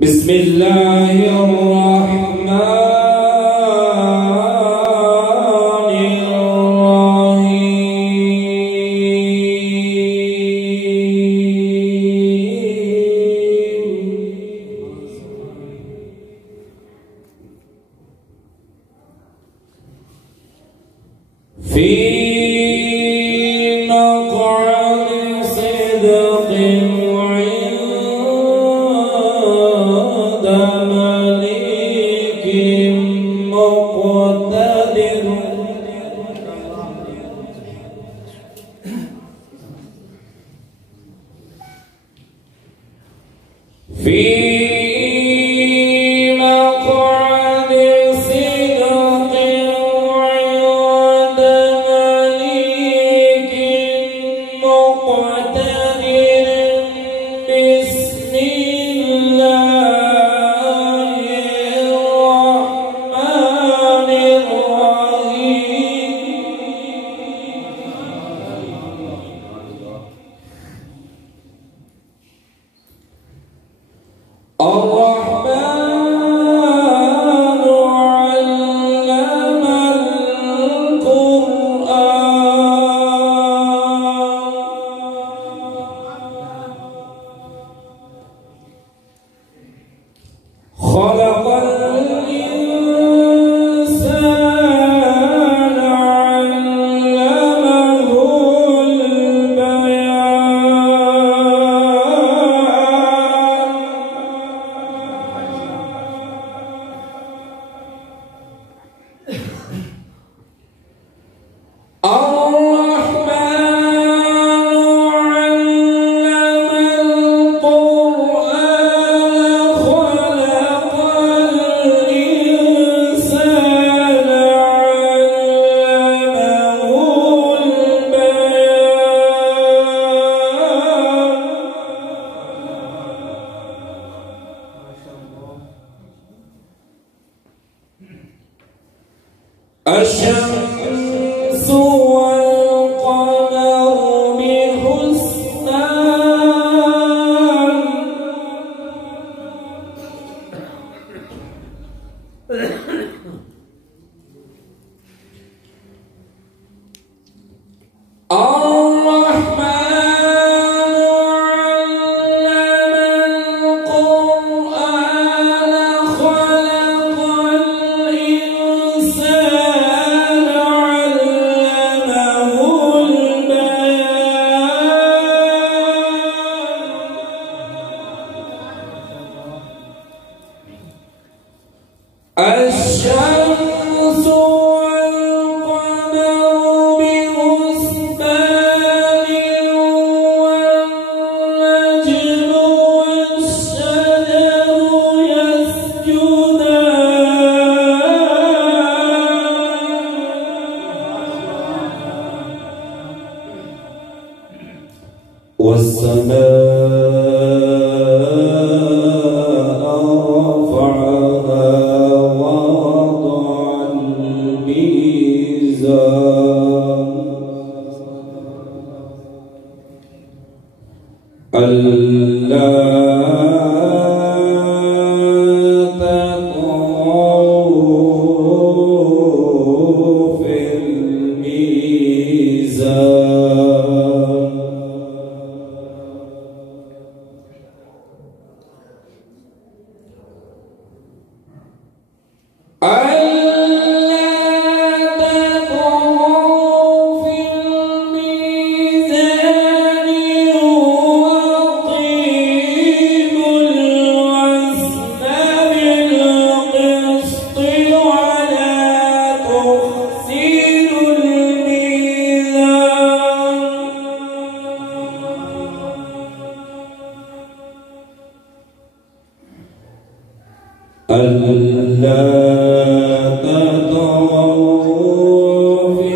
بسم الله الرحمن الرحيم في مقعد صدق عند مليك مقتدر في مقعد صدق عند مليك مقتدر بسم الله الرحمن الرحمن علم القرآن خلق الإنسان علمه الشمس والقمر بحسبان الشمس والقمر بحسبان والنجم والشجر يسجدان والسماء رفعها ووضع الميزان ألا تطغوا في الميزان ألا تطغوا في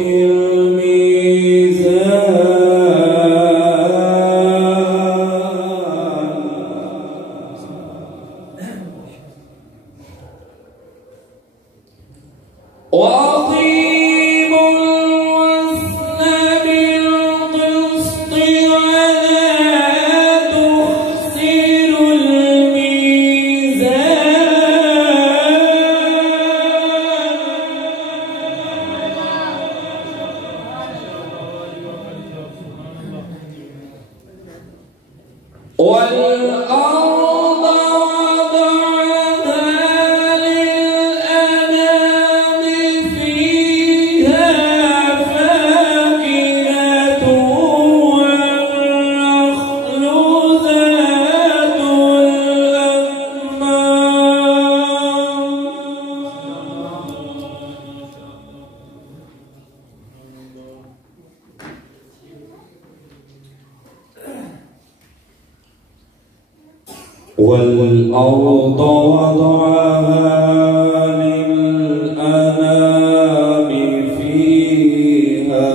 الميزان وأقيموا الوزن بالقسط ولا تخسروا الميزان والأرض وضعها للأنام فيها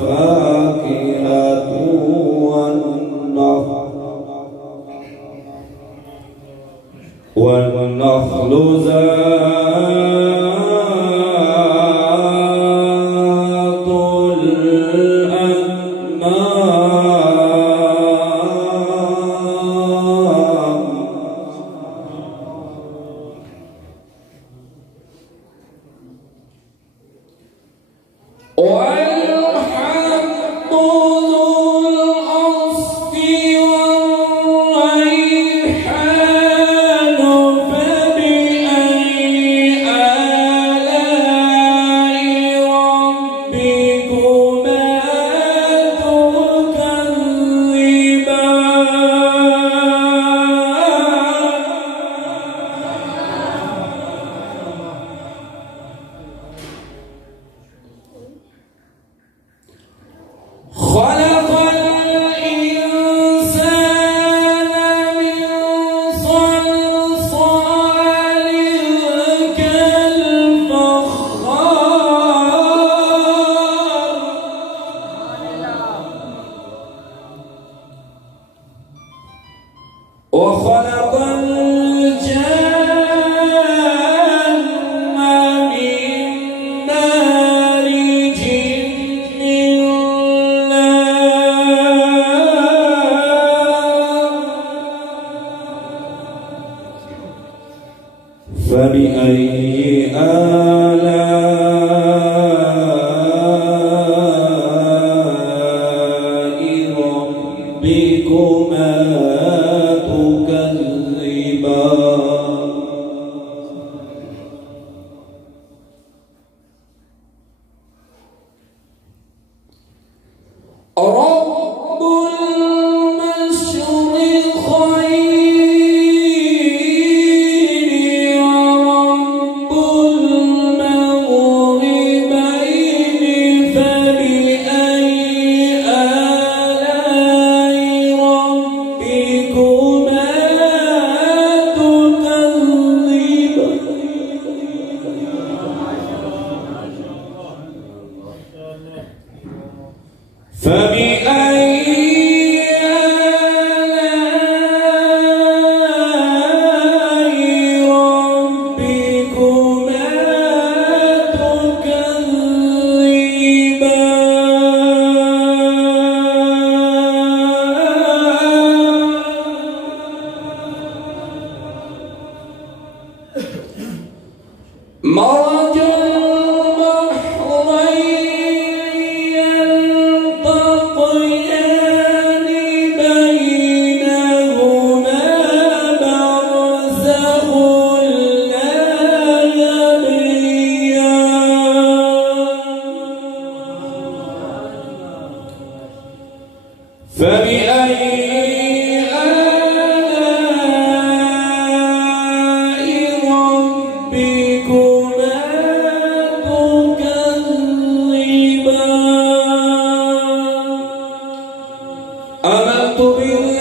فاكهة والنخل ذات الأكمام والحب ذو العصف والريحان فبأي آلاء ربكما تكذبان خلق الإنسان من صلصال كالفخار وخلق الجان من مارج من فبأي آلاء ربكما تكذبان رب المشرقين ورب المغربين فبأي آلاء ربكما تكذبان فبأي آلاء ربكما تكذبان مرج البحرين يلتقيان بينهما برزخ لا يبغيان فبأي آلاء ربكما تكذبان آمنت بالله